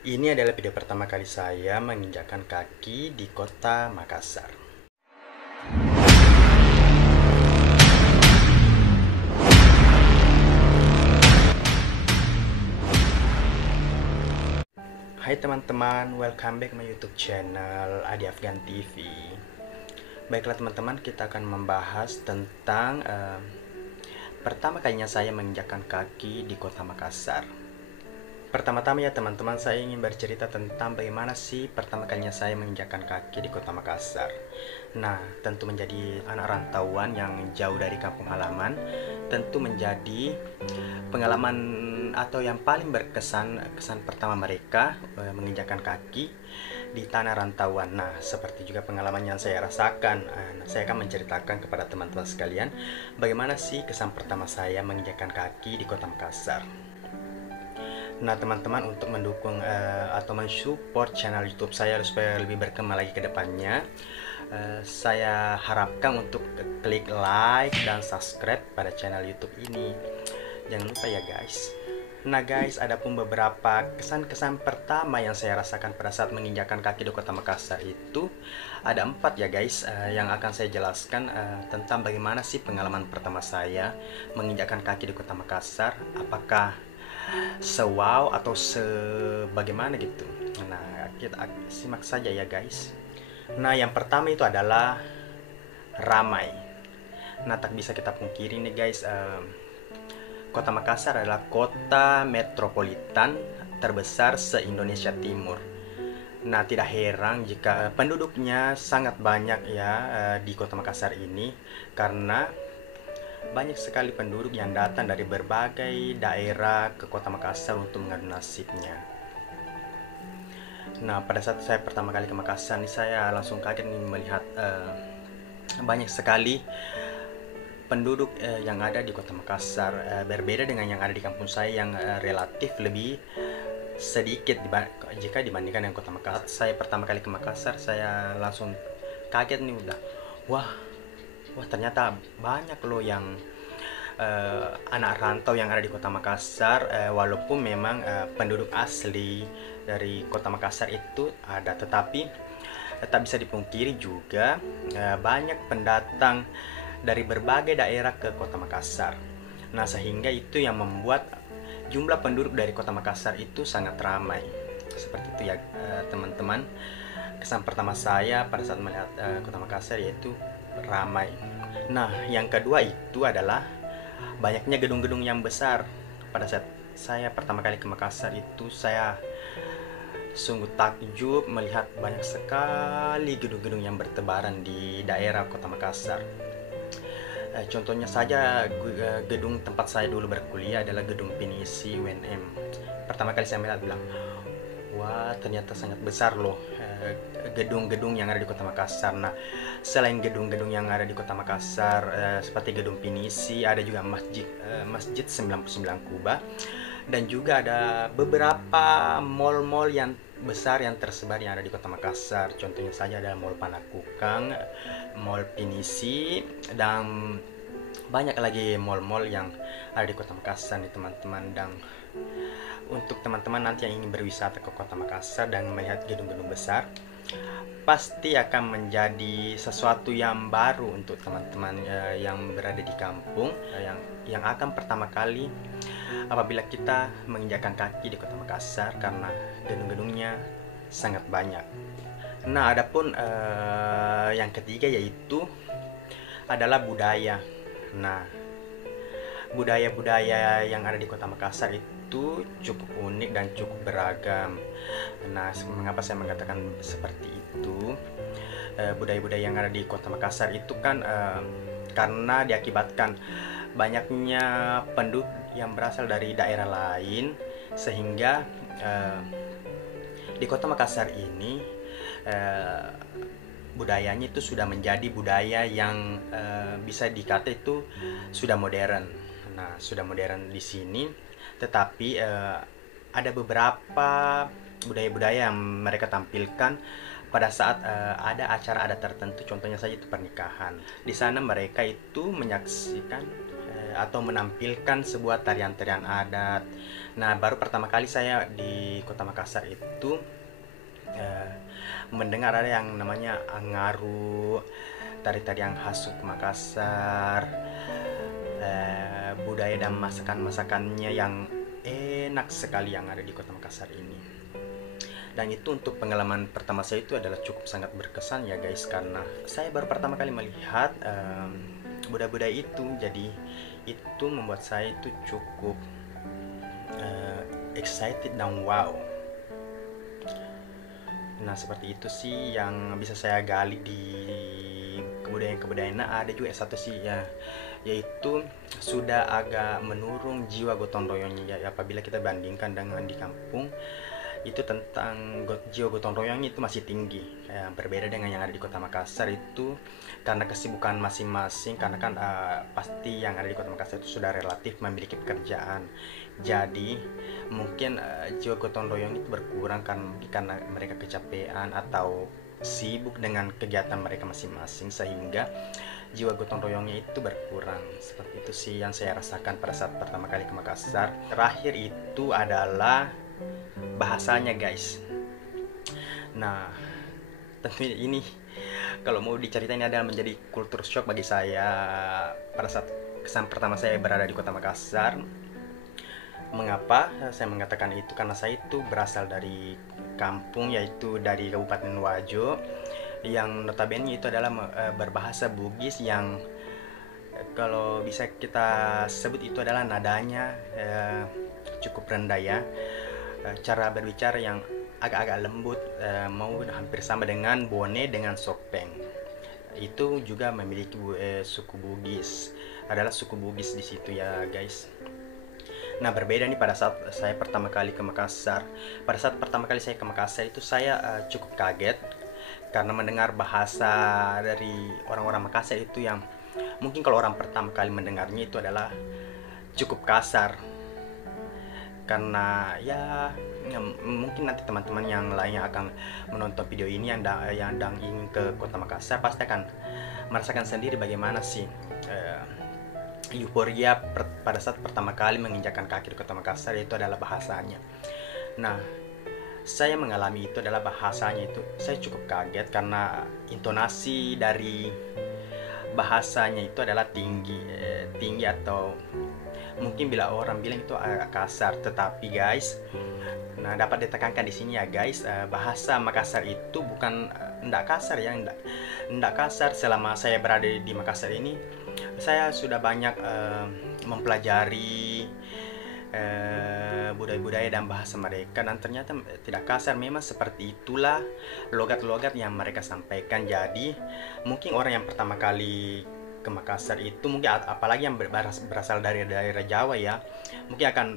Ini adalah video pertama kali saya menginjakkan kaki di kota Makassar. Hai teman-teman, welcome back my YouTube channel Adi Afgan TV. Baiklah teman-teman, kita akan membahas tentang pertama kalinya saya menginjakkan kaki di kota Makassar. Pertama-tama ya teman-teman, saya ingin bercerita tentang bagaimana sih pertama kalinya saya menginjakkan kaki di kota Makassar. Nah, tentu menjadi anak rantauan yang jauh dari kampung halaman, tentu menjadi pengalaman atau yang paling berkesan, kesan pertama mereka menginjakkan kaki di tanah rantauan. Nah, seperti juga pengalaman yang saya rasakan. Saya akan menceritakan kepada teman-teman sekalian bagaimana sih kesan pertama saya menginjakkan kaki di kota Makassar. Nah teman-teman, untuk mendukung atau mensupport channel YouTube saya supaya lebih berkembang lagi ke depannya, saya harapkan untuk klik like dan subscribe pada channel YouTube ini. Jangan lupa ya guys. Nah guys, ada pun beberapa kesan-kesan pertama yang saya rasakan pada saat menginjakkan kaki di kota Makassar itu ada 4 ya guys, yang akan saya jelaskan tentang bagaimana sih pengalaman pertama saya menginjakkan kaki di kota Makassar. Apakah sewow atau sebagaimana gitu. Nah, kita simak saja ya guys. Nah, yang pertama itu adalah ramai. Nah, tak bisa kita pungkiri nih guys, kota Makassar adalah kota metropolitan terbesar se-Indonesia Timur. Nah, tidak heran jika penduduknya sangat banyak ya di kota Makassar ini, karena banyak sekali penduduk yang datang dari berbagai daerah ke kota Makassar untuk mengadu nasibnya. Nah, pada saat saya pertama kali ke Makassar nih, saya langsung kaget nih melihat banyak sekali penduduk yang ada di kota Makassar. Berbeda dengan yang ada di kampung saya yang relatif lebih sedikit jika dibandingkan dengan kota Makassar. Saya pertama kali ke Makassar, saya langsung kaget nih, udah wah ternyata banyak loh yang anak rantau yang ada di kota Makassar. Walaupun memang penduduk asli dari kota Makassar itu ada, tetapi tak bisa dipungkiri juga banyak pendatang dari berbagai daerah ke kota Makassar. Nah, sehingga itu yang membuat jumlah penduduk dari kota Makassar itu sangat ramai. Seperti itu ya teman-teman. Kesan pertama saya pada saat melihat kota Makassar yaitu ramai. Nah, yang kedua itu adalah banyaknya gedung-gedung yang besar. Pada saat saya pertama kali ke Makassar itu, saya sungguh takjub melihat banyak sekali gedung-gedung yang bertebaran di daerah kota Makassar. Contohnya saja gedung tempat saya dulu berkuliah adalah gedung Pinisi UNM. Pertama kali saya melihat, bilang, wah ternyata sangat besar loh gedung-gedung yang ada di kota Makassar. Nah, selain gedung-gedung yang ada di kota Makassar seperti gedung Pinisi, ada juga Masjid 99 Kuba, dan juga ada beberapa mall-mall yang besar yang tersebar yang ada di kota Makassar. Contohnya saja ada Mall Panakukang, Mall Pinisi, dan banyak lagi mall-mall yang ada di kota Makassar nih teman-teman. Dan untuk teman-teman nanti yang ingin berwisata ke kota Makassar dan melihat gedung-gedung besar, pasti akan menjadi sesuatu yang baru untuk teman-teman yang berada di kampung, yang akan pertama kali apabila kita menginjakkan kaki di kota Makassar, karena gedung-gedungnya sangat banyak. Nah, adapun yang ketiga yaitu adalah budaya. Nah, budaya-budaya yang ada di kota Makassar itu cukup unik dan cukup beragam. Nah, mengapa saya mengatakan seperti itu? Budaya-budaya yang ada di kota Makassar itu kan karena diakibatkan banyaknya penduduk yang berasal dari daerah lain, sehingga di kota Makassar ini budayanya itu sudah menjadi budaya yang bisa dikata itu sudah modern. Nah, sudah modern di sini, tetapi ada beberapa budaya-budaya yang mereka tampilkan pada saat ada acara adat tertentu. Contohnya saja itu pernikahan. Di sana mereka itu menyaksikan atau menampilkan sebuah tarian-tarian adat, Nah, baru pertama kali saya di Kota Makassar itu eh, mendengar ada yang namanya Angaru, tari-tarian khas suku Makassar, budaya dan masakan-masakannya yang enak sekali yang ada di Kota Makassar ini. Dan itu untuk pengalaman pertama saya itu adalah cukup sangat berkesan ya guys, karena saya baru pertama kali melihat budaya-budaya itu. Jadi itu membuat saya itu cukup excited dan wow. Nah, seperti itu sih yang bisa saya gali di kebudayaan-kebudayaan. Nah, ada juga satu sih ya, yaitu sudah agak menurun jiwa gotong royongnya ya, apabila kita bandingkan dengan di kampung. Itu tentang jiwa gotong royongnya itu masih tinggi ya, berbeda dengan yang ada di Kota Makassar itu karena kesibukan masing-masing, karena kan pasti yang ada di Kota Makassar itu sudah relatif memiliki pekerjaan. Jadi mungkin jiwa gotong royong itu berkurang karena mereka kecapean atau sibuk dengan kegiatan mereka masing-masing, sehingga jiwa gotong royongnya itu berkurang. Seperti itu sih yang saya rasakan pada saat pertama kali ke Makassar. Terakhir itu adalah bahasanya guys. Nah, tentu ini kalau mau diceritain adalah menjadi kultur shock bagi saya pada saat kesan pertama saya berada di Kota Makassar. Mengapa saya mengatakan itu? Karena saya itu berasal dari kampung, yaitu dari Kabupaten Wajo, yang notabene itu adalah berbahasa Bugis, yang kalau bisa kita sebut itu adalah nadanya cukup rendah ya. Cara berbicara yang agak-agak lembut, mau hampir sama dengan Bone dengan Sopeng. Itu juga memiliki suku Bugis, adalah suku Bugis di situ ya guys. Nah, berbeda nih pada saat saya pertama kali ke Makassar. Pada saat pertama kali saya ke Makassar itu saya cukup kaget karena mendengar bahasa dari orang-orang Makassar itu yang mungkin kalau orang pertama kali mendengarnya itu adalah cukup kasar. Karena ya mungkin nanti teman-teman yang lainnya akan menonton video ini yang ingin ke Kota Makassar pasti akan merasakan sendiri bagaimana sih euforia pada saat pertama kali menginjakkan kaki di Kota Makassar, itu adalah bahasanya. Nah, saya mengalami itu adalah bahasanya itu saya cukup kaget karena intonasi dari bahasanya itu adalah tinggi atau mungkin bila orang bilang itu agak kasar, tetapi guys, nah dapat ditekankan di sini ya guys, bahasa Makassar itu bukan ndak kasar ya, ndak kasar. Selama saya berada di Makassar ini, saya sudah banyak mempelajari budaya-budaya dan bahasa mereka, dan ternyata tidak kasar. Memang seperti itulah logat-logat yang mereka sampaikan. Jadi mungkin orang yang pertama kali ke Makassar itu, mungkin apalagi yang berasal dari daerah Jawa ya, mungkin akan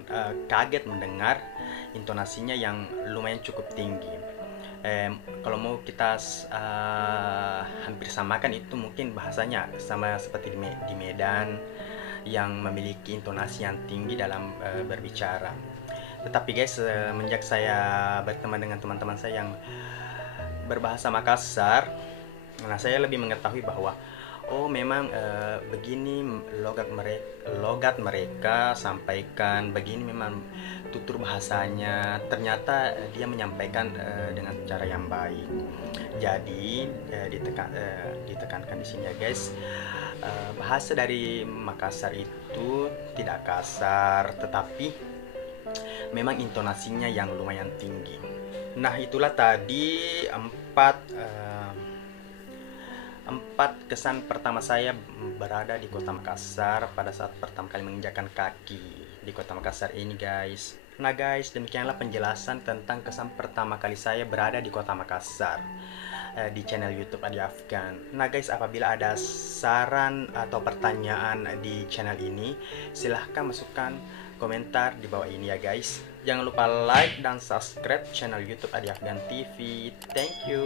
kaget mendengar intonasinya yang lumayan cukup tinggi. Kalau mau kita hampir samakan itu, mungkin bahasanya sama seperti di Medan yang memiliki intonasi yang tinggi dalam berbicara. Tetapi guys, semenjak saya berteman dengan teman-teman saya yang berbahasa Makassar, nah saya lebih mengetahui bahwa oh memang begini logat mereka sampaikan, begini memang tutur bahasanya. Ternyata dia menyampaikan dengan cara yang baik. Jadi ditekankan di sini ya guys, bahasa dari Makassar itu tidak kasar, tetapi memang intonasinya yang lumayan tinggi. Nah, itulah tadi empat kesan pertama saya berada di Kota Makassar pada saat pertama kali menginjakkan kaki di Kota Makassar ini guys. Nah guys, demikianlah penjelasan tentang kesan pertama kali saya berada di Kota Makassar di channel YouTube Adi Afgan. Nah guys, apabila ada saran atau pertanyaan di channel ini, silahkan masukkan komentar di bawah ini ya guys. Jangan lupa like dan subscribe channel YouTube Adi Afgan TV. Thank you.